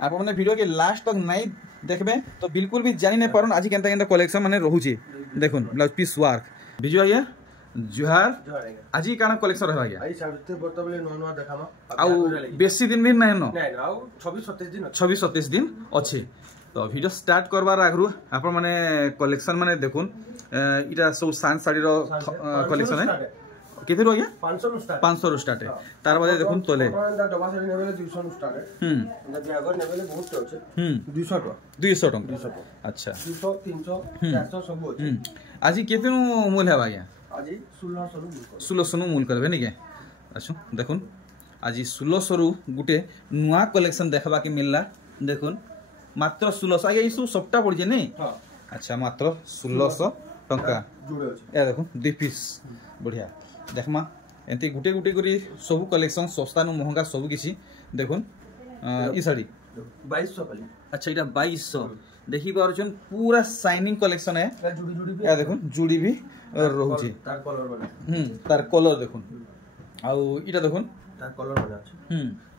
आप मैंने वीडियो के लास्ट तक नहीं देखबे तो बिल्कुल भी जानी नहीं पारन आज केनता केनता कलेक्शन माने रहूची देखुन ब्लाउज पीस वर्क बिजु आज्ञा जुहार आज काना कलेक्शन रहबा आज्ञा आई साबिते बर्तबले नो नो देखामा आउ बेसी दिन भी नहीं न नहीं आउ 26 27 दिन 26 27 दिन अछि तो वीडियो स्टार्ट करबार आगरु आपण माने कलेक्शन माने देखुन इटा सब सान साड़ी रो कलेक्शन है केते रो आज्ञा 500 रो स्टार्ट है तार बाद देखुन तोले डबा साड़ी नेबेले 200 रो स्टार्ट है बियागर नेबेले बहुत अछि 200 टका अच्छा 200 300 400 सब अछि आज केते मूल है आज्ञा आज 1600 मूल करबे नि के अच्छा देखुन आज 1600 रु गुटे नुआ कलेक्शन देखबा के मिलला देखुन मात्र 1600 आगे ई सबटा पड़ जे नै हां अच्छा मात्र 1600 टका जुड़े अछि ए देखुन 2 पीस बढ़िया देखमा एंती गुटे गुटे करी सब कलेक्शन सस्ता नु महंगा सब किछि देखुन ई साड़ी 2200 खाली अच्छा इटा 2200 देखि पारछन पूरा शाइनिंग कलेक्शन है जुड़ी ए देखुन जुड़ी भी रहउची तार कलर बना तार कलर देखुन आउ इटा देखुन तार कलर बना अछि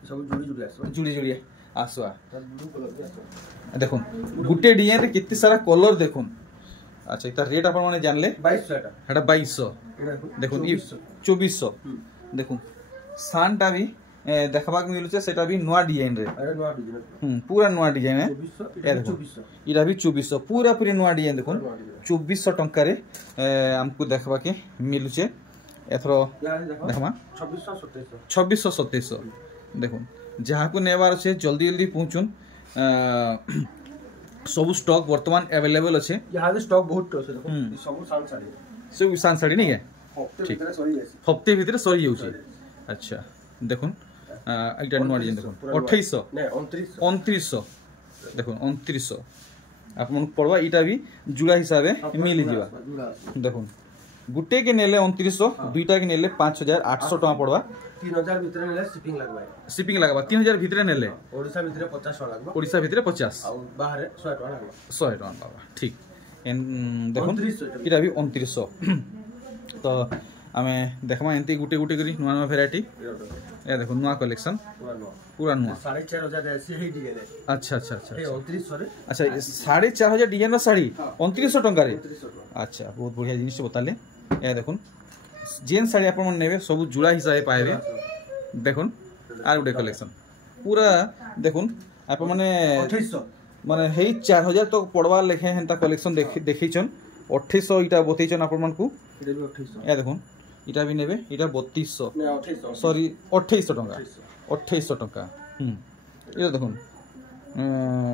सब जुड़ी आसो जुड़ी आसवा तार ब्लू कलर भी आसो देखुन गुटे डिजाइन रे कितने सारा कलर देखुन अच्छा इता रेट अपन माने जानले 2200 एटा 2200 देखुन ई 2400 देखुन सानटा भी देखबा के मिलुचे सेटा भी नवा डिजाइन रे अरे नवा डिजाइन पूरा नवा डिजाइन है 2400 इरा भी 2400 पूरा पूरी नवा डिजाइन देखुन 2400 टंका रे हमको देखबा के मिलुचे एथरो देखमा 2600 2700 देखुन जहाँ को नेबार छे जल्दी जल्दी पहुँचुन सब स्टॉक वर्तमान अवेलेबल अच्छे यहाँ स्टॉक बहुत अच्छे देखो सब सान साड़ी नहीं है हफ्ते भीतर सरी जाउछे अच्छा देखुन एटा नोआ डिजाइन देखुन 2800 नहीं 2900 देखुन 2900 आपन पड़वा इटा भी जुड़ा हिसाबे मिली जीवा देखुन गुटे के नेले 2900 दुईटा के नेले 5800 टका पड़वा 3000 भीतर नेले शिपिंग लागबा 3000 भीतर नेले ओडिसा भीतर 50 टका लागबा ओडिसा भीतर 50 और बाहर 100 टका लागबा 100 टका बाबा ठीक देखुन इटा भी 2900 तो आमे देखमा एंती गुटे गुटे करी नुआ नुआ वैरायटी ए देखो नुआ कलेक्शन पूरा नुआ 4500 ऐसी ही डिजाइन है अच्छा अच्छा अच्छा 2900 रे अच्छा 4500 डिजाइन रो साड़ी 2900 टका रे अच्छा बहुत बढ़िया जिनिस बताले ए देखुन जेन साड़ी अपन मन नेबे सब जुड़ा हिसाबे पाएबे देखुन आर गुटे कलेक्शन पूरा देखुन अपन माने 2800 माने हेई 4000 तो पड़वा लेखे हेंता कलेक्शन देखिछन 2800 इटा बतैछन अपन मन को इटा भी 2800 ए देखुन इटा भी नेबे इटा 3200 नहीं 2800 सॉरी 2800 टका 2800 टका इटा देखुन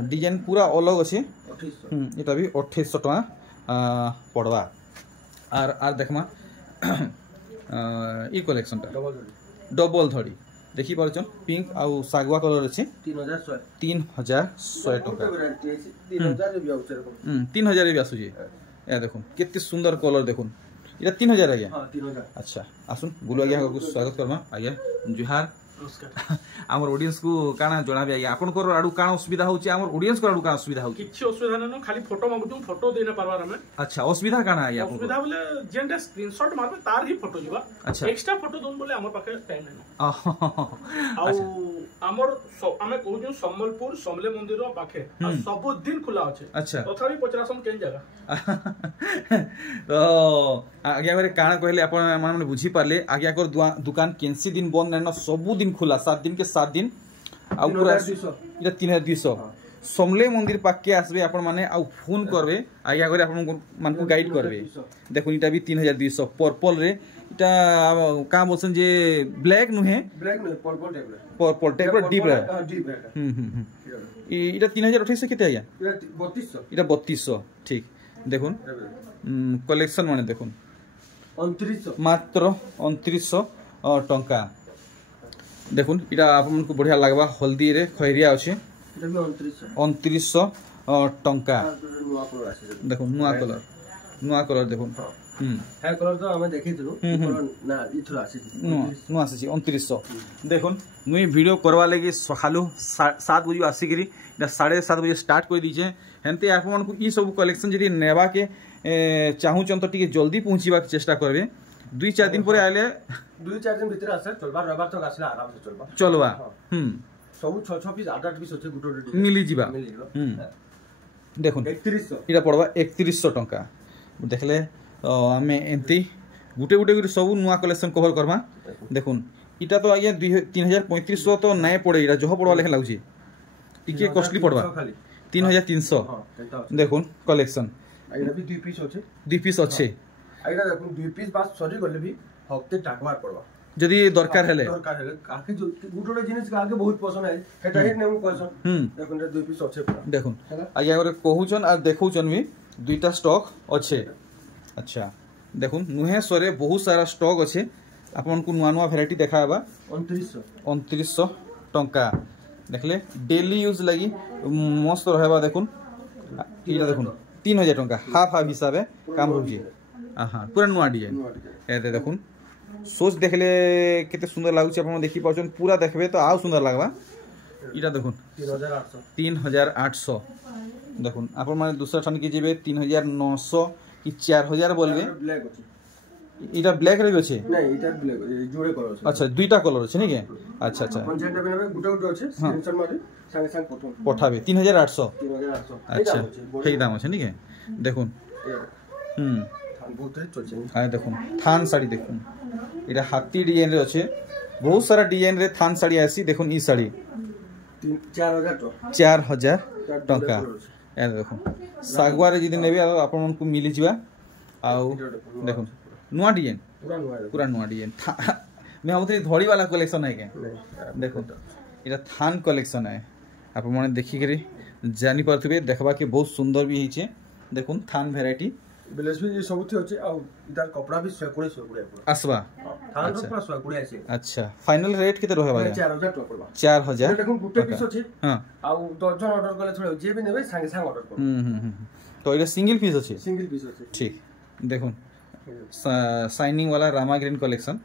डिजाइन पूरा अलग अछि 2800 इटा भी 2800 टका पड़वा आर देखमा ई कलेक्शन टा डबल धड़ी देखि पारछन पिंक आउ सागवा कलर अछि 3100 टका 3000 भी आउछ रकम 3000 भी आसुजी ए देखुन केते सुंदर कलर देखुन इटा 3000 आज्ञा हां 3000 अच्छा आसुन गुलु आज्ञा को स्वागत करमा आज्ञा जुहार नमस्कार हमर ऑडियंस को काना जणाबे आज्ञा आपन को आडू काना असुविधा होची हमर ऑडियंस को आडू काना असुविधा होची किछि असुविधा न खाली फोटो मांगतु फोटो देना परबार हमें अच्छा असुविधा काना आज्ञा असुविधा बोले जेंटा स्क्रीनशॉट मारबे तार ही फोटो जीवा अच्छा एक्स्ट्रा फोटो दोन बोले हमर पाखे टाइम नै आउ हमर हमें कहू सम्बलपुर समले मंदिर पाखे सब दिन खुला अछि अच्छा तथापि पचरासम केन जगह तो आज्ञा करे काना कहले अपन माने बुझी पारले आज्ञा कर दुकान केनसी दिन बंद नै न सब दिन खुला 7 दिन के 7 दिन आ पूरा इटा 3200 समले मंदिर पाके आसबे अपन माने आ फोन करबे आज्ञा करे अपन मान को गाइड करबे देखो इटा भी 3200 पर्पल रे इटा का बोलसन जे ब्लैक नुहे पर्पल टाइप रे डीप रे इटा 3028 केते आया इटा 3200 ठीक देखुन कलेक्शन माने देखुन 2900 मात्र 2900 टंका देखुन इटा आपन को बढ़िया लागबा हल्दी रे खैरिया अछि इटा भी 2900 टंका देखुन नुआ कलर देखुन है कलर तो हमें देखिथिलु ना इथरा आसी नुआ आसी 2900 देखुन मुई वीडियो करवा लागि सखालु 7 बजे आसी गिरी 7:30 बजे स्टार्ट कर दीजिए हेंते आपन को ई सब कलेक्शन जदी नेबा के चाहू चन तो टिके जल्दी पहुंचीबा के चेष्टा करबे 2-4 दिन पर आले 2-4 दिन भीतर आसे चलबा रविवार तक आसला आराम से चलबा सब 6 पीस 8 पीस अछि गुटो मिली जिबा देखुन इटा पड़वा 3100 टंका देखले आमे एंती गुटे गुटे सब नुआ कलेक्शन कवर करबा देखुन इटा तो आगे 3350 तो नाय पड़े इटा जह पड़वा लेखा लागुची टिके कॉस्टली पड़वा 3300 देखुन कलेक्शन आइरा भी 2 पीस अछि 2 पीस अछि आइरा देखुन 2 पीस बास सरी गले भी हफ्ते टाकवार पड़वा जदी दरकार हेले काके गुटोडे जिनिस काके बहुत पसंद है हेटा हे नेमु कहसन देखुन 2 पीस अछि देखुन आगे और कहउचन आ देखउचन भी दुईटा स्टॉक अछि अच्छा देखुन नुहेश्वरे बहुत सारा स्टॉक अछि आपन को नुआ नुआ वैरायटी देखाबा 2900 टंका देखले डेली यूज लगी मस्त रहबा देखुन इटा देखुन 3000 टंका हाफ हाफ हिसाबे काम होजी हां पूरा नुआ डिजाइन एते देखुन सोच देखले केते सुंदर लागुची आपन देखि पाछन पूरा देखबे तो आउ सुंदर लागबा इटा देखुन 3800 देखुन आपन माने दूसरा ठान के जेबे 3900 कि 4000 बोलबे ब्लैक अछि इटा ब्लैक रे अछि नहीं इटा ब्लैक जोड़े कलर अछि अच्छा दुईटा कलर अछि नि के अच्छा अच्छा पंचायत में गुटे गुटे अछि स्क्रीनशॉट मारि संगे संग पठाबे 3800 अच्छा अछि सही दाम अछि नि के देखुन बहुत रे चलছে आ देखुन थान साड़ी देखुन इटा हाथी डिजाइन रे अछि बहुत सारा डिजाइन रे थान साड़ी आसी देखुन ई साड़ी 4000 टंका ए देखुन सागवा रे जदी नेबे आपन को मिली जिबा आउ देखुन नुआ डिजाइन पूरा नुआ डिजाइन मैं हमते धड़ी वाला कलेक्शन है के देखो इटा थान कलेक्शन है आप माने देखि करी जानि परथबे देखबा के बहुत सुंदर भी हिचे देखुन थान वैरायटी ब्लाउज भी सब थी अछि आ इधर कपड़ा भी 100 आसबा थान रो पूरा 100 आसी अच्छा फाइनल रेट केते रहबा 4000 टका पड़बा 4000 देखुन गुटे पीस अछि हां आ 10 जन ऑर्डर करले थोड़े जे भी नेबे संगे संग ऑर्डर कर तो इटा सिंगल पीस अछि ठीक देखुन शाइनिंग वाला रामा ग्रीन कलेक्शन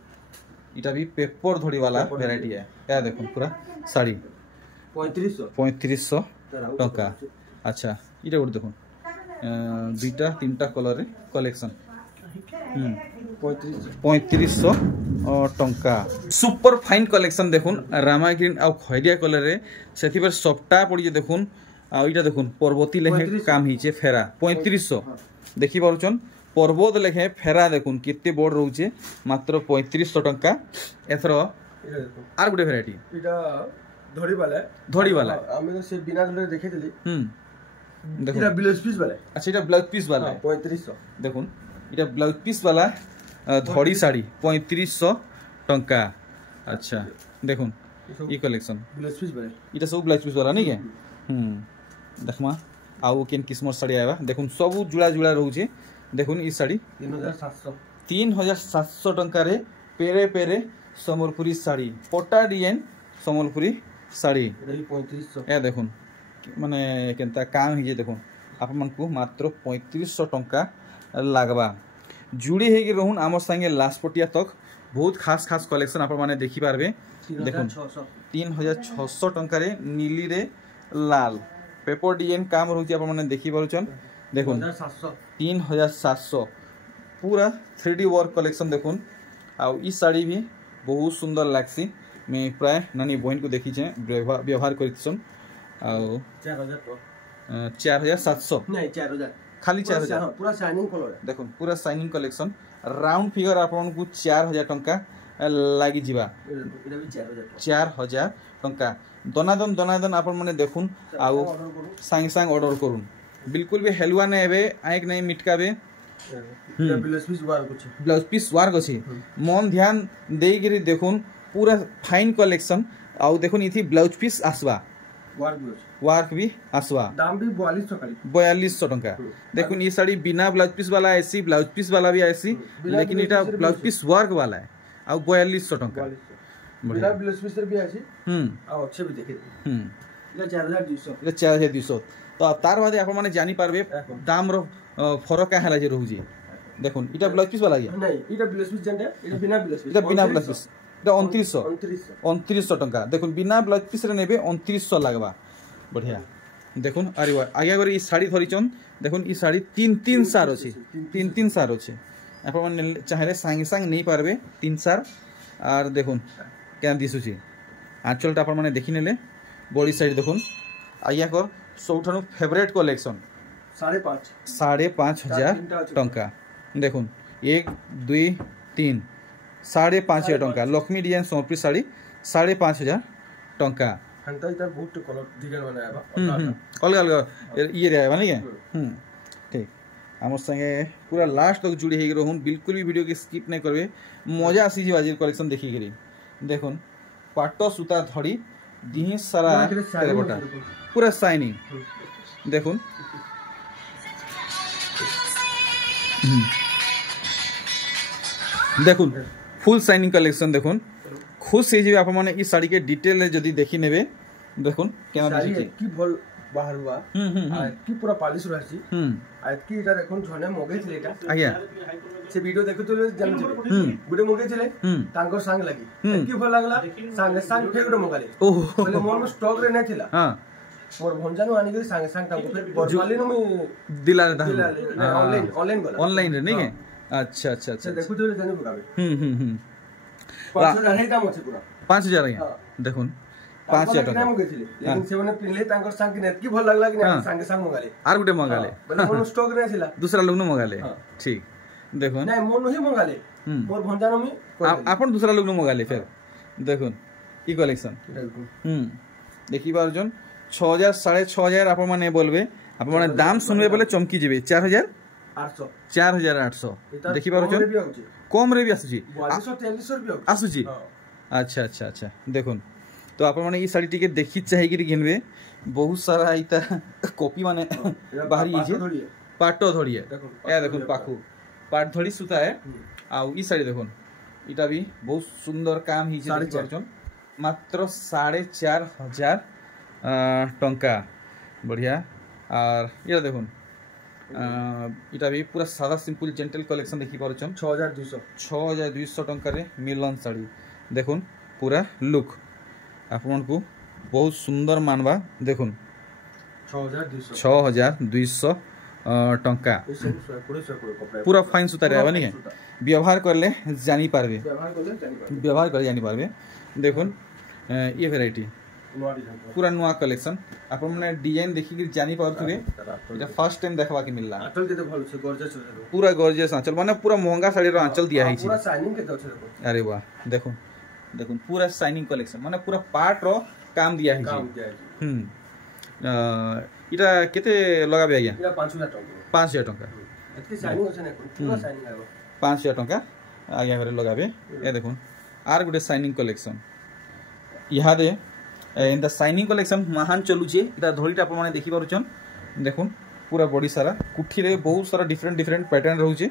इटा भी पेपर धड़ी वाला वैरायटी है या देखुन पूरा साड़ी 3500 टंका अच्छा इटा उठ देखुन दुईटा तीनटा कलर रे कलेक्शन 3500 टंका सुपर फाइन कलेक्शन देखुन रामा ग्रीन आ खैरिया कलर रे सेथि पर सफ्टा पड़ी देखुन आ इटा देखुन पर्वती लेहे काम हिचे फेरा 3500 देखि पारुचन पर्वत लेखे फेरा देखुन केते बड़ रहउचे मात्र 3500 टंका एथरो आर गुटे वैरायटी इटा धड़ी वाला हमें से बिना धड़े देखे दिली देखो इटा ब्लाउज पीस वाला अच्छा इटा ब्लाउज पीस वाला 3500 देखुन इटा ब्लाउज पीस वाला धड़ी साड़ी 3500 टंका अच्छा देखुन ई कलेक्शन ब्लाउज पीस वाला इटा सब ब्लाउज पीस वाला नहीं के देखमा आउ केन किस्मत साड़ी आबा देखुन सब जुड़ा जुड़ा रहउचे देखुन ई साड़ी 3700 टंका रे पेरे पेरे संबलपुरी साड़ी पट्टा डिजाइन संबलपुरी साड़ी 3500 ए देखुन माने केनता काम हिजे देखुन आप मन को मात्र 3500 टंका लागबा जुड़ी हे कि रहून आमर संगे लास्टपटिया तक बहुत खास खास कलेक्शन आप माने देखि पारबे देखुन 3600 टंका रे नीली रे लाल पेपर डिजाइन काम रहउची आप माने देखि पारुचन देखुन 3700 पूरा 3D वर्क कलेक्शन देखुन आ ई साड़ी भी बहुत सुंदर लागसी मैं प्राय नानी बहन को देखी छे व्यवहार करिसन आ 4700 नहीं 4000 खाली 4000 पूरा शाइनिंग कलर देखुन पूरा शाइनिंग कलेक्शन राउंड फिगर आपन को 4000 टंका लागी जिबा 4000 टंका दनादन आपन माने देखुन आउ सांग सांग ऑर्डर करूँ बिल्कुल भी हेलुआ नहीं हेबे आइक नहीं मिटकाबे ब्लाउज पीस वार्क अछि मन ध्यान देई गिरी देखुन पूरा फाइन कलेक्शन आउ देखुन इथि ब्लाउज पीस आसबा वार्क भी आसबा दाम भी 4200 टंका देखुन ई साड़ी बिना ब्लाउज पीस वाला ऐसी ब्लाउज पीस वाला भी ऐसी लेकिन इटा ब्लाउज पीस वर्क वाला है आ 4200 टंका बिना ब्लाउज पीस भी आसी आ अच्छे भी देखे इला 4200 तो तार बादे आप माने जानि पारबे दाम रो फरक का हला जे रहउजी देखुन इटा ब्लाउज पीस वाला या नहीं इटा ब्लाउज पीस जंडे इटा बिना ब्लाउज पीस इटा बिना ब्लाउज पीस इटा 2900 टंका देखुन बिना ब्लाउज पीस रे नेबे 2900 लागबा बढ़िया देखुन अरे वाह आगे अगर ई साड़ी धरिचन देखुन ई साड़ी तीन सार अछि तीन सार अछि आप माने चाहे सांग सांग नहीं पारबे 3 सार आर देखुन क्या दिसुची आंचलटा आप माने देखि नेले बॉडी साइड देखो आज्ञा कर सबुठानु फेवरेट कलेक्शन 5,500 टंका देखो 1 2 3 5,500 टंका लक्ष्मी डिजाइन सम्बलपुरी साड़ी 5,500 टंका अलग अलग ये रहा नहीं ठीक आम संगे पूरा लास्ट तक जुड़ी हो रहूँ बिल्कुल भी वीडियो के स्किप नहीं करेंगे मजा आसी आज कलेक्शन देखिक देख पाट सूता धड़ी दिही सारा टेराकोटा पूरा शाइनिंग देखुन देखुन फुल शाइनिंग कलेक्शन देखुन खुश हो आप माने इस साड़ी के डिटेल जदी देखि नेबे देखुन केना दिखि की भल बाहर हुआ आ की पूरा पॉलिश रहछि आ की इटा देखुन झने मगे छले इटा आज्ञा से वीडियो देखु तो जान छले वीडियो मगे छले तांकर संग लगी की भल लागला संग संग फेगुडो मगाले ओहो बोले मोर में स्टॉक रे नै थिला हां मोर भंजानु आनी के संग संग तांको फिर बरवाली नु दिला ऑनलाइन ऑनलाइन रे नहीं है अच्छा अच्छा अच्छा देखु तो जाने बुगाबे 5,000 है दाम अछि पूरा 5,000 है देखुन 5,000 टका मगे थिले लेकिन से माने पिनले तांकर संग नेत की भल लागला कि संग संग मगाले आर गुटे मगाले बोले मोर स्टॉक रे थिला दूसरा लोग न मगाले ठीक देखो नहीं मोर नहीं मंगाले मोर भंजानो में आपन दूसरा लोग न मगाले फिर देखो ई कलेक्शन देखि बारजन 6,000 6,500 आप माने बोलबे आप माने दाम सुनबे बोले चमकी जेबे 4,800 देखि बारजन कम रे भी आसुची 42-43 रुपया आसुची अच्छा अच्छा अच्छा देखो तो आप माने ई साड़ी टिके देखि चाहि कि घिनबे बहुत सारा इता कॉपी माने बाहरी जे पाटो धड़ी है ए देखो पाखु पाट धड़ी सूता है आ ई साड़ी देखो इटा भी बहुत सुंदर काम ही जे मात्र 4,500 टंका बढ़िया और ये देखो इटा भी पूरा सादा सिंपल जेंटल कलेक्शन देखि पारछन 6,200 टंका रे मिलन साड़ी देखो पूरा लुक आपन को बहुत सुंदर मानवा देखो 6,200 टंका पूरा फाइन सूता रहबा नहीं व्यवहार करले जानी पारबे व्यवहार कर जानी पारबे देखो ये वैरायटी पूरा नुआ कलेक्शन आप माने डिजाइन देखि कि जानी पारथुबे एटा फर्स्ट टाइम देखबा के मिलला आंचल के तो भल छै गॉर्जियस पूरा गॉर्जियस आंचल माने पूरा महंगा साड़ी रो आंचल दिया है पूरा शाइनिंग के छै अरे वाह देखो देखो पूरा शाइनिंग कलेक्शन माने पूरा पार्ट रो काम दिया है इटा केते लगाबे आज्ञा इटा 5,000 टका एतकी शाइनिंग होछ नै पूरा शाइनिंग आबो 5,000 टका आज्ञा घरे लगाबे ए देखो आर गुटे शाइनिंग कलेक्शन इहा दे इन द शाइनिंग कलेक्शन महान चलू छे इटा धड़ीटा आप माने देखि पारुछन देखो पूरा बॉडी सारा कुठी रे बहुत सारा डिफरेंट पैटर्न रहू छे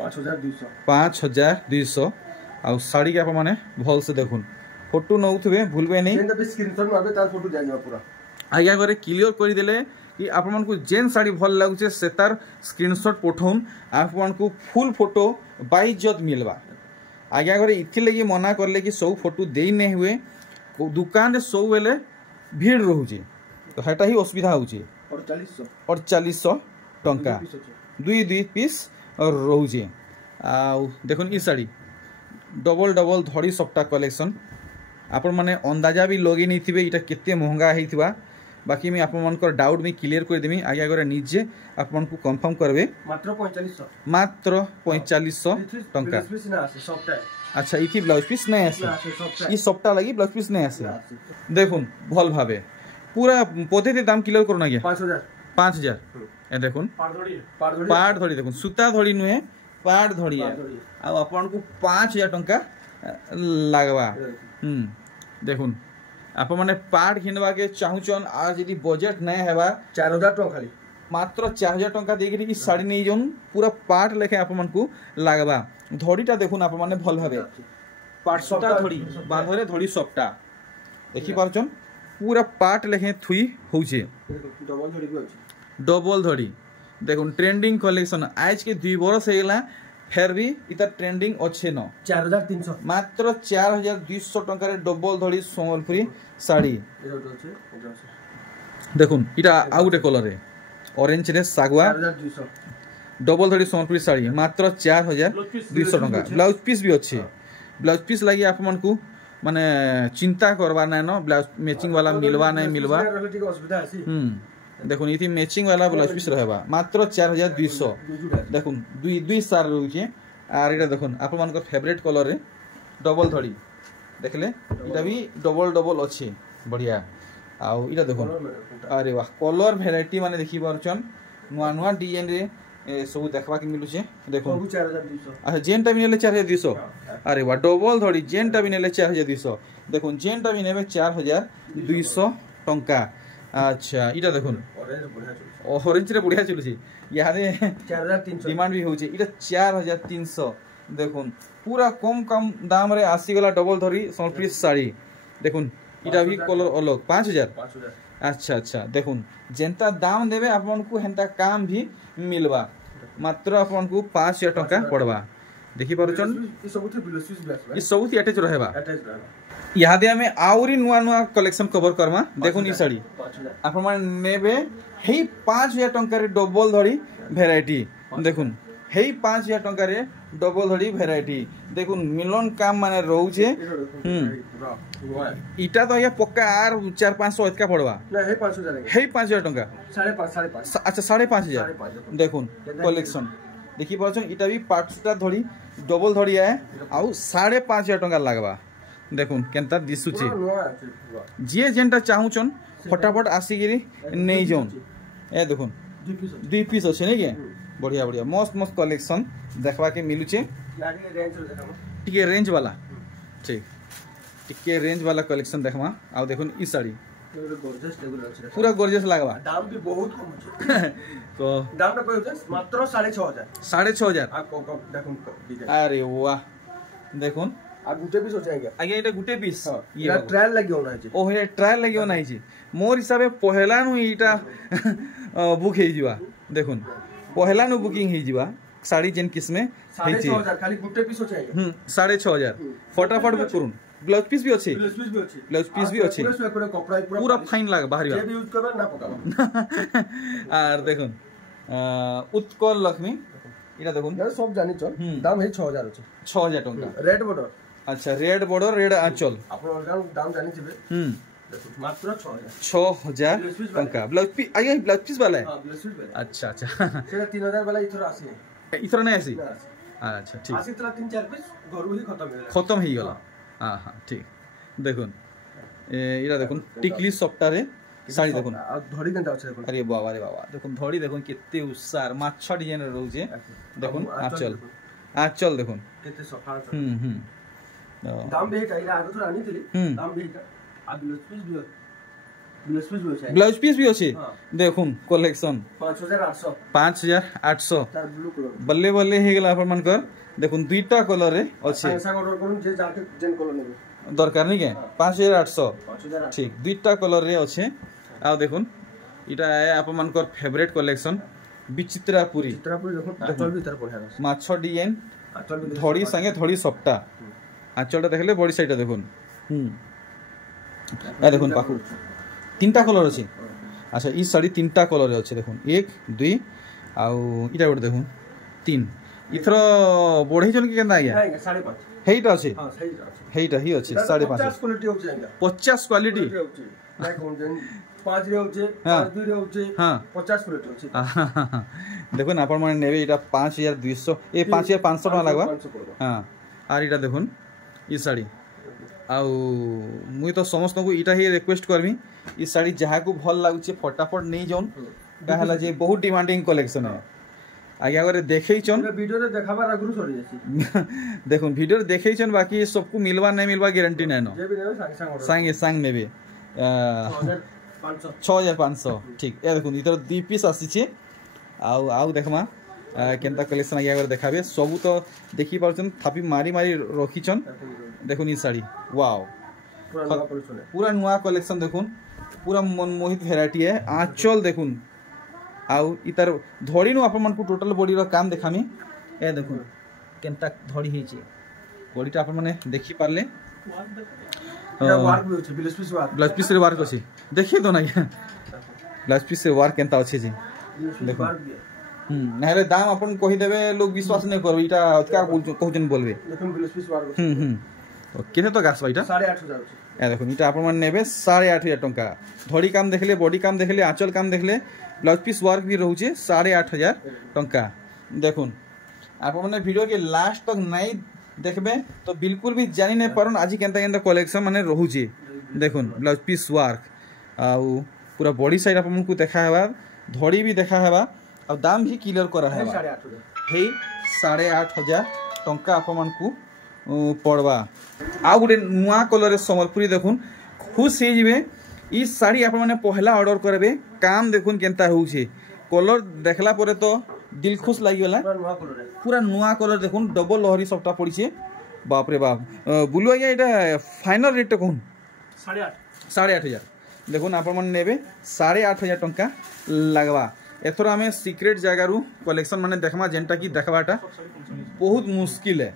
5,200 आ साड़ी के आप माने भल से देखुन फोटो नउथबे भूलबे नहीं एंड स्क्रीनशॉट मारबे तार फोटो जानिबा पूरा आज्ञा करे क्लियर कर देले कि आप मन को जेन साड़ी भल लागुचे से तार स्क्रीनशॉट पठौन आप मन को फुल फोटो बाइज्जत मिलबा आज्ञा करे इथि लगी मना करले कि सब फोटो देई नै हुए दुकान रे सब बेले भीड़ रहउचे तो हेटा ही असुविधा होउचे 4,500 टंका 2 पीस रहउचे आ देखुन ई साड़ी डबल धड़ी सबटा कलेक्शन आपण माने अंदाजा भी लगे नहीं थिबे इटा केते महंगा हेइथिबा बाकी मैं आपण मानकर डाउट में क्लियर कर देमी आगे करे निजे आपण को कंफर्म करबे मात्र 4500 टंका अच्छा इथि ब्लाउज पीस नहीं आसे ई सबटा लगी ब्लाउज पीस नहीं आसे देखुन भल भाबे पूरा पद्धति दाम क्लियर करना गया 5,000 ए देखुन पाट धड़ी देखुन सूता धड़ी नुहे पाट धड़ी है आ आपण को 5,000 टंका लागबा देखुन आप माने पाट घिनबा के चाहुचन आ जदी बजट नै हेबा 4,000 टंका खाली मात्र 4,000 टंका देके ई साड़ी नै जोन पूरा पाट लेखे आप मन को लागबा धड़ीटा देखुन आप माने भल भाबे पाट सटा धड़ी बांधरे धड़ी सपटा देखि पारचन पूरा पाट लेखे थुई होउचे डबल धड़ी देखुन ट्रेंडिंग कलेक्शन आज के 2 बरस हेला फेर भी इता ट्रेंडिंग अच्छे न 4,300 मात्र 4,200 टंका रे डबल धड़ी संबलपुरी साड़ी देखुन इटा आ गुटे कलर रे ऑरेंज रे सागवा 4,200 डबल धड़ी संबलपुरी साड़ी मात्र 4,200 टंका ब्लाउज पीस भी अच्छे ब्लाउज पीस लगी आप मन को माने चिंता करवा ना न ब्लाउज मैचिंग वाला मिलवा नहीं मिलवा देखो ये मैचिंग वाला ब्लाउज पीस रहबा मात्र 4200 देखो दुई सार रहउचे आर एटा देखो आपन मानकर फेवरेट कलर रे डबल धड़ी देखले इटा भी डबल डबल अच्छे बढ़िया आउ इटा देखो अरे वाह कलर वेराइटी माने देखि पारछन नुआ नुआ डिजाइन रे सब देखबा के मिलुचे देखो 4200 अच्छा जेनटा भी नेले 4200 अरे वाह डबल धड़ी जेनटा भी नेले 4200 देखो जेनटा भी नेबे 4200 टंका अच्छा इटा देखो ऑरेंज रे बढ़िया चलुची यारे 4300 डिमांड भी होचे इटा 4300 देखो पूरा कम दाम रे आसी गला डबल धरी संपरी साड़ी देखो इटा भी कलर अलग 5000 अच्छा अच्छा देखो जेंता दाम देबे आपन को हेंता काम भी मिलवा मात्र आपन को 5000 टका पड़वा देखि पारुचन ई सबथि ब्लाउज पीस ई सबथि अटैच रहबा यहाँ दे हमें आउरी नुआ नुआ कलेक्शन कवर करमा देखो नी साड़ी आपन मान नेबे हेई 5000 टका रे डबल धड़ी वैरायटी देखो हेई 5000 टका रे डबल धड़ी वैरायटी देखो मिलन काम माने रहउछे इटा तो या पक्का आर 4-500 इतका पड़वा ना हे 5000 हेई 5000 टका 5.5 अच्छा 5.5 देखो कलेक्शन देखि पाछन इटा भी पाटटा धड़ी डबल धड़ी है आउ 5.5 टका लागबा देखो केनता दिसुची जे जेनटा चाहुचन फटाफट आसी गिरी नै जोन ए देखो दुई पीस अछि नै के बढ़िया बढ़िया मस्त मस्त कलेक्शन देखबा के मिलुचे टिके रेंज वाला ठीक टिके रेंज वाला कलेक्शन देखमा आ देखो ई साड़ी पूरा गॉर्जियस लागबा दाम भी बहुत कम है तो दाम ना कोई मात्र 6500 6500 देखो अरे वाह देखो आ गुटे पीस हो जाएगा आगे एटा गुटे पीस ये ट्रायल लागि होना है ओ हे ट्रायल लागि होना है मोर हिसाबे पहला नु इटा बुक हे जिवा देखुन पहला नु बुकिंग हे जिवा साड़ी जेन किस्मे हे छि 6500 खाली गुटे पीस हो जाएगा 6500 फटाफट बुक करूं ब्लाउज पीस भी अछि ब्लाउज पीस भी अछि कपड़ा पूरा फाइन लाग बाहरी जे भी यूज करबा ना पकाबा आर देखुन उत्कल लक्ष्मी इटा देखुन यार सब जानि चल दाम है 6000 अछि 6000 टका रेड बॉर्डर अच्छा रेड बॉर्डर रेड आंचल आपण organ दाम जानि छिबे देखो मात्र 6000 टका ब्लाउज पीस आगे ब्लाउज पीस वाला है हां ब्लाउज पीस वाला अच्छा अच्छा सेटा 3000 वाला इथर आसी इथर नै आसी अच्छा ठीक आसी तरा 3-4 पीस घरु ही खत्म ही गला हां हां ठीक देखुन इरा देखुन टिकली सप्ता रे साड़ी देखुन आ धड़ी केनता अछि देखुन अरे बाबा देखुन धड़ी देखुन केते उत्सार माछ डिजाइन रहउजे देखुन आंचल देखुन केते सफा दाम भी चाहिए आगे थोड़ा आनी थी दाम भी आ ब्लाउज पीस भी अछि देखुन कलेक्शन 5800 ब्लू कलर बल्ले बल्ले हे गेला अपन मानकर देखुन दुईटा कलर रे अछि ऐसा ऑर्डर करूं जे जाके जेन कलर नेबे दरकार नहीं के 5800 ठीक दुईटा कलर रे अछि आ देखुन इटा अपन मानकर फेवरेट कलेक्शन विचित्रापुरी देखुन आंचल भीतर पढ़ा माछ डिजाइन धड़ी संगे धड़ी सप्ता आंचलटा देखले बॉडी साइडटा देखुन ए देखुन पाखु तीनटा कलर अछि अच्छा ई साड़ी तीनटा कलर रे अछि देखुन 1 2 आउ इटा गोटे देखुन 3 इथर बढ़ई जन के केंदा आया 5.5 हेइटा अछि हां हेइटा ही अछि 5.5 क्वालिटी होछि आंगा 50 क्वालिटी लाइक होन जन 5 रे होछि 5 2 रे होछि हां 50 क्वालिटी होछि देखुन आपण माने नेबे इटा 5200 ए 5500 टका लागबा हां आर इटा देखुन ई साड़ी आउ मुई तो समस्त को इटा ही रिक्वेस्ट करमी ई साड़ी जहा को भल लागुचे फटाफट नै जोन कहला जे बहुत डिमांडिंग कलेक्शन है आगे अगर देखै छन वीडियो रे देखाबा आगुरु सरी जासी देखुन वीडियो रे देखै छन बाकी सब को मिलवा नै मिलवा गारंटी नै न जे भी नेबे संग नेबे 6500 ठीक ए देखुन इधर 2 पीस आसी छे आउ देखमा केनता कलेक्शन आगे अगर देखाबे सब तो देखि परछन थापी मारी मारी रखी छन देखुन ई साड़ी वाओ पूरा नुआ कलेक्शन देखुन पूरा मनमोहित वैरायटी है आंचल देखुन आउ इतार धड़ी नु अपन मन को टोटल बॉडी रो काम देखामी ए देखुन केनता धड़ी हे छी बॉडीटा अपन माने देखि पारले वार्क भी होछि ब्लाउज पीस रे वार्क अछि देखि दो ना ब्लाउज पीस से वार्क केनता अछि जी देखुन नहले दाम अपन कहि देबे लोग विश्वास नै करबे इटा का कहउजन बोलबे देखुन ब्लाउज पीस वार्क केते तो गास भाईटा 8,500 ए देखो इटा आपण मन नेबे 8,500 टंका धड़ी काम देखले बॉडी काम देखले आंचल काम देखले ब्लाउज पीस वर्क भी रहउचे 8,500 टंका देखुन आपण माने वीडियो के लास्ट तक नहीं देखबे तो बिल्कुल भी जानि नहीं पारन आज केनता केनता कलेक्शन माने रहउचे देखुन ब्लाउज पीस वर्क आ पूरा बॉडी साइड आपण को देखा हेबा धड़ी भी देखा हेबा आ दाम भी क्लियर करा हेबा 8,500 टंका आपण को पड़वा आ गोटे नुआ कलर संबलपुरी देखुन खुश हो जिवे ई साड़ी आपण माने पहला ऑर्डर करबे काम देखुन केनता होउछे कलर देखला परे तो दिल खुश लागि गेला पूरा नुआ कलर देखुन डबल लहरी सबटा पड़िछे बाप रे बाप बुलु आज्ञा एटा फाइनल रेट कोन 8,500 देखुन आपण माने नेबे 8,500 टंका लागवा एथरो हमें सीक्रेट जगह रु कलेक्शन माने देखमा जेंटा की देखबाटा बहुत मुश्किल है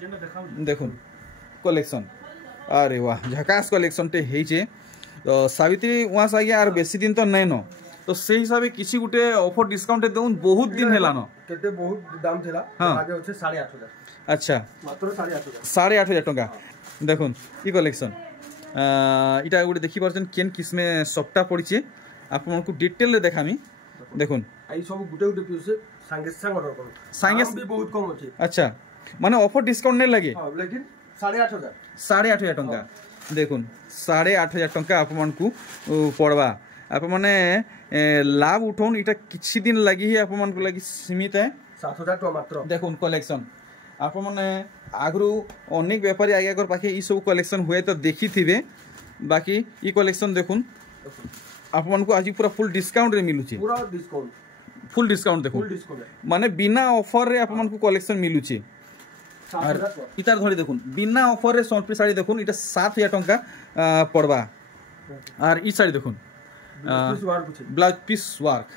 देखुन कलेक्शन अरे वाह झकास कलेक्शन टे हेचे तो सावित्री वहाँ से आगे यार बेसी दिन तो नहीं न तो से हिसाब से किसी गुटे ऑफर डिस्काउंट देउन बहुत दिन हेला न केते बहुत दाम थिला आगे होचे 8,500 अच्छा मात्र 8,500 8,500 टंका देखुन ई कलेक्शन इटा गुटे देखि परछन केन किस्मे सबटा पड़िछे आपन को डिटेल रे देखामी देखुन आई सब गुटे गुटे पीस संगे संग ऑर्डर करो संगे भी बहुत कम होचे अच्छा माने ऑफर डिस्काउंट नहीं लगे हां लेकिन 8,500 8,500 टंका देखुन 8,500 टंका आपन को पड़वा आप माने लाभ उठौन इटा किछि दिन लगी ही आपन को लगी सीमित है 7,000 टका मात्र देखुन कलेक्शन आप माने आगरु अनेक व्यापारी आगे कर पाखे ई सब कलेक्शन हुए तो देखी थिबे बाकी ई कलेक्शन देखुन आपन को आज पूरा फुल डिस्काउंट रे मिलुचे पूरा डिस्काउंट फुल डिस्काउंट देखुन माने बिना ऑफर रे आपन को कलेक्शन मिलुचे इतार धड़ी देखुन बिना ऑफर रे सोनपुरी साड़ी देखुन इटा 7,000 टंका पड़वा और ई साड़ी देखुन ब्लाउज पीस वर्क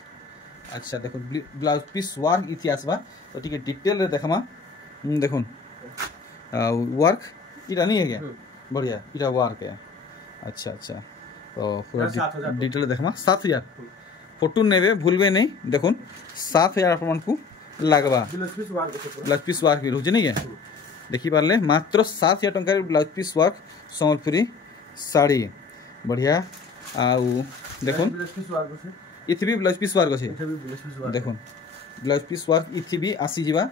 अच्छा देखुन ब्लाउज पीस वर्क इतिहास बा तो ठीक है डिटेल रे देखमा देखुन वर्क इटा नहीं है क्या बढ़िया इटा वर्क है अच्छा अच्छा तो पूरा डिटेल देखमा 7,000 फोटो नेबे भूलबे नहीं देखुन 7,000 अपन को लागबा ब्लाउज पीस वर्क भी रोज नहीं है देखि पारले मात्र 7,000 टंका blouse piece work Sambalpuri sari बढ़िया आउ देखुन इथि भी ब्लाउज पीस वर्क अछि देखुन ब्लाउज पीस वर्क इथि भी आसी जिबा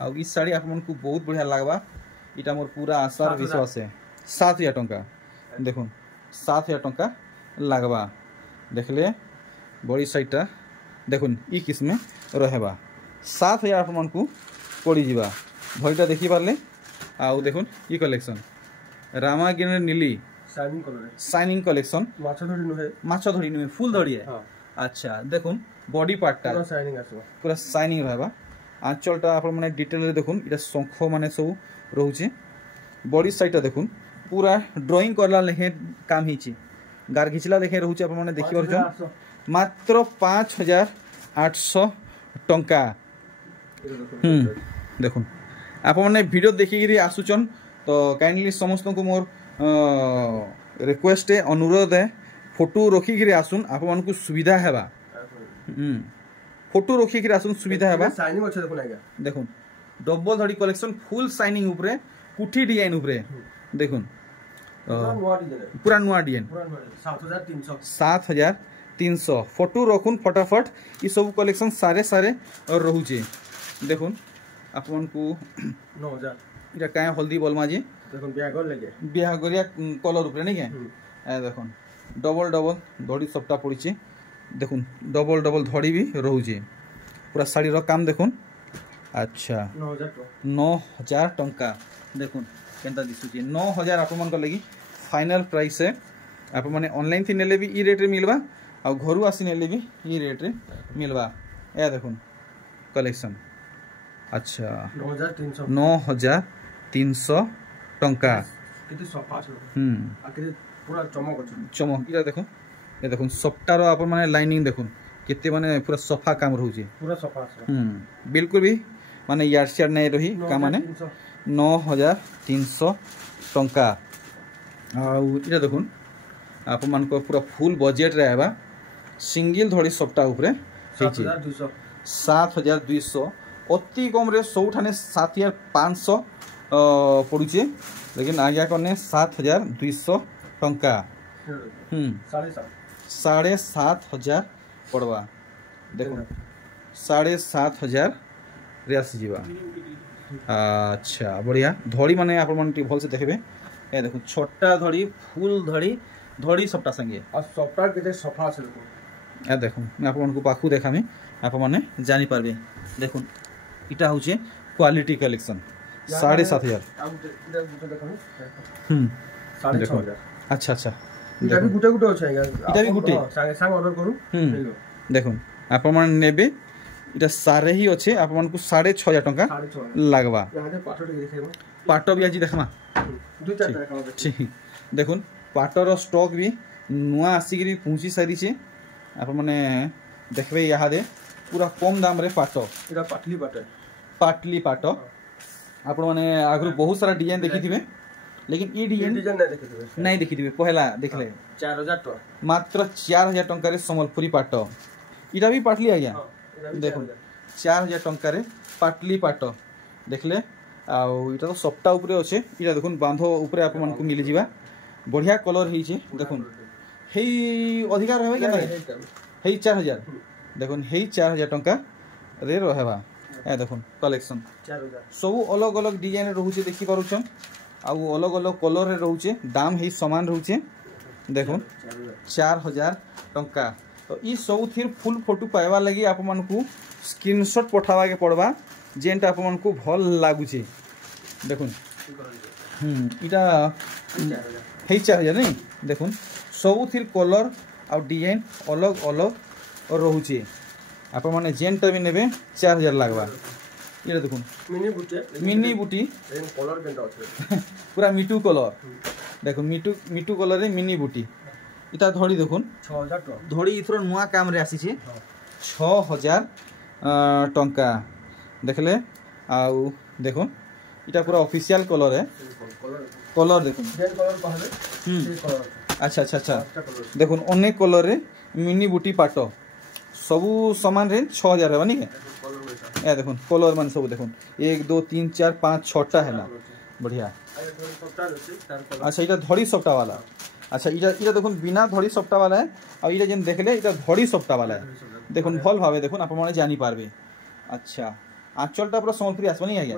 आउ ई साड़ी आपन को बहुत बढ़िया लागबा इटा मोर पूरा आशा विश्वास है 7,000 टंका देखुन 7,000 टंका लागबा देखले बड़ी साइडटा देखुन ई किस्मे रहेबा 7,000 आपन को पड़ी जिबा भइटा देखि पारले आउ देखुन ई कलेक्शन रामागिन नीली शाइनिंग कलेक्शन माछ धड़ी नुहे फुल धड़ी है हाँ। अच्छा देखुन बॉडी पार्टटा पूरा शाइनिंग रहबा आंचलटा आपण माने डिटेल रे देखुन इटा शंख माने सब रहउचे बॉडी साइडटा देखुन पूरा ड्राइंग करला लेखे काम हिची गार घिचला लेखे रहउचे आपण माने देखि परछन मात्र 5,800 टंका देखुन आप मैंने वीडियो देखिकी आसुचन तो काइंडली समस्त को मोर रिक्वेस्ट है अनुरोध है फोटो रखिकी आसुन आप मान को सुविधा हेबा फोटो रखिकी आसुन सुविधा हेबा शाइनिंग अच्छा देखुन आगे देखुन डबल धड़ी कलेक्शन फुल शाइनिंग ऊपरे पुठी डिजाइन ऊपरे देखुन पूरा नुआ डिजाइन 7,300 फोटो रखुन फटाफट ये सब कलेक्शन सारे सारे और रहउचे देखुन आपन को 9,000 इटा काहे हल्दी बोलमा जी देखुन बियाह गरिया कलर ऊपर नहीं के ए देखुन डबल डबल धड़ी सबटा पड़ीचे देखुन डबल डबल धड़ी भी रहउचे पूरा साड़ी रो काम देखुन अच्छा 9,000 टंका देखुन केनता दिसुचे 9,000 आपन मन को लगी फाइनल प्राइस है आप माने ऑनलाइन थी नेले भी ई रेट रे मिलबा आ घरु आसी नेले भी ई रेट रे मिलबा ए देखुन कलेक्शन अच्छा 9,300 टंका किति सफा आखिर पूरा चमक इरा देखो ये देखुन सप्तार आप माने लाइनिंग देखुन केते माने पूरा सफा काम रहउचे पूरा सफा बिल्कुल भी माने यार शेयर नहीं रही का माने 9,300 टंका आ इरा देखुन आप मान को पूरा फुल बजेट रे आबा सिंगल धड़ी सप्ताह ऊपरे 7,200 अति कम रे सबठाने 7,500 पड़ुचे लेकिन आज्ञा कने 7200 टंका 7,500 पड़वा देखो 7,500 रे आसी जीवा। अच्छा बढ़िया धड़ी माने आपण मन भल से देखबे ए देखो छोटा धड़ी फुल धड़ी सबटा संगे और सबटा केते सफा से ए देखो मैं आपण को पाखु देखामी आपण माने जानि पारबे। देखो इटा होचे क्वालिटी कलेक्शन 7,500 अच्छा अच्छा इटा भी गुटे गुटे होछे इटा भी गुटे संगे संग ऑर्डर करू देखो आपण मान नेबे इटा सारे ही अच्छे आप मन को 6,500 टंका लगवा। पाट भी आज देखमा ठीक देखुन पाटर स्टॉक भी नुआ आसिक पहुँची सारी आप मैंने देखबे यहाँ दे पूरा कम दाम रे पाट पाटली पाट आप मैंने आगु बहुत सारा डिजाइन देखी थे लेकिन ये डिजाइन नहीं देखी थे पहला देखले 4,000 टका मात्र 4,000 टंका संबलपुरी पाट इटा भी पाटली आज्ञा देखो 4,000 टंका रे पाटली पाट देखले आउटा तो सप्ताह उपरे अच्छे इटा देखुन बांध उपरे आप मन को मिल जिबा बढ़िया कलर हेइछे देखुन हेई अधिकार रहबे के नहीं हेई 4,000 देखुन हेई 4,000 टंका रे रहबा ए देखुन कलेक्शन 4,000 सब अलग अलग डिजाइन रहउछे देखि पारुछन आउ अलग अलग कलर रे रहउछे दाम हेई समान रहउछे देखुन 4,000 टंका। तो ई सब थिर फुल फोटो पाइबा लगी आप मन को स्क्रीनशॉट पठावा के पड़वा जेनटा आप मन को भल लागुचे देखुन इटा हेई 4,000 नहीं देखुन सब थिर कलर आ डिजाइन अलग अलग रहउचे आप माने जेनटा भी नेबे 4,000 लागबा। ये देखुन मिनी बूटी कलर केनटा अछि पूरा मिटू कलर देखो मिटू कलर रे मिनी बूटी इटा धड़ी देखुन 6,000 टका धड़ी इथर नुआ काम रे आसी 6,000 टंका देखले आउ देखुन इटा पूरा ऑफिशियल कलर है कलर देखुन कलर कहबे अच्छा अच्छा अच्छा देखुन अनेक कलर रे मिनी बूटी पाट सबू सामान रे 6,000 है नहीं ए देखुन कलर मान सब देखुन 1 2 3 4 5 6टा है ना बढ़िया। अच्छा इटा धड़ी सप्ताह वाला अच्छा इटा देखुन बिना धड़ी सप्ताह वाला है और इटा जेन देखले इटा धड़ी सप्ताह वाला है देखुन भल भावे देखुन आप माने जानि पारबे। अच्छा आंचलटा पूरा संबलपुरी आसबा नहीं आज्ञा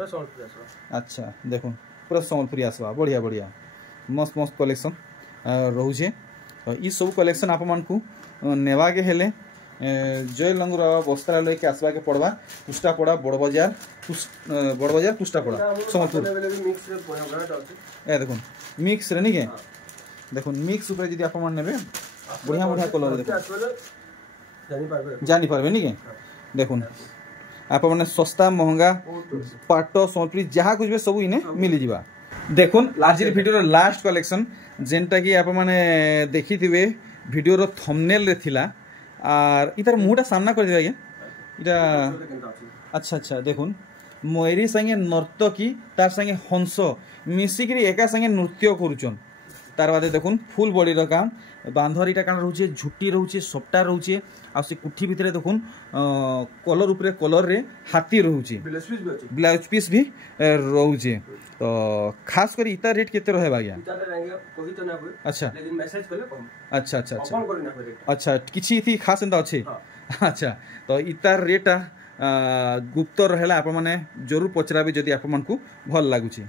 अच्छा देखुन पूरा संबलपुरी आसबा बढ़िया बढ़िया मस्त मस्त कलेक्शन रहउछे। तो ई सब कलेक्शन आप मान को नेवा के हेले जय लंगुर वस्त्रालय के आसवा के पड़वा पुष्टा पड़ा बड़ बाजार पुष्टा पड़ा संबलपुर ए देखुन मिक्स रे नहीं के देखुन मिक्स ऊपर यदि आप मान नेबे बढ़िया बढ़िया कलर देखुन जानि पारबे नहीं के देखुन आप माने सस्ता महंगा पाट संबलपुरी जहाँ कुछ भी सब इने मिली जिबा। देखुन आज वीडियो लास्ट कलेक्शन जेनटा कि आप माने देखी थिबे वीडियो रो थंबनेल रे थिला आर इतार मुहटा सामना कर दिबा इटा अच्छा अच्छा देखुन मयूरी संगे नर्तकी तार संगे हंस मिसिकी एका संगे नृत्य करुचन तार बादे देखुन फुल बॉडी रो काम बांधर इटा कान रहउचे झुट्टी रहउचे सप्टा रहउचे आ से कुठी भितरे देखुन कलर ऊपर कलर रे हाथी रहउचे ब्लाउज पीस भी रहउचे। तो खास कर इता रेट केते रहे बागिया अच्छा लेकिन मैसेज करले कम अच्छा अच्छा अच्छा ओपन करी ना रेट अच्छा किछि थी खास एंता अच्छे अच्छा तो इतार रेटा गुप्त रहेला आप माने जरूर पचराबे जदि आप मन को भल लागुची।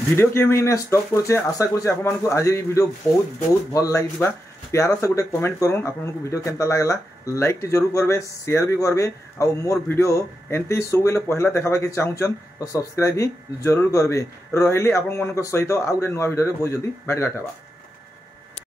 वीडियो के मैं स्टॉप करछे आशा करछे आप मन को आज ये वीडियो बहुत बहुत भल लागि दिबा प्यारा से गोटे कमेंट करूँ आप वीडियो केनता लागला लाइक जरूर करबे शेयर भी करबे और मोर वीडियो एंते सब बेले पहला देखाबा के चाहूचन तो सब्सक्राइब भी जरूर करबे रहिली आपन मन सहित आ गोटे नुआ वीडियो रे बहुत जल्दी भेट घाटाबा।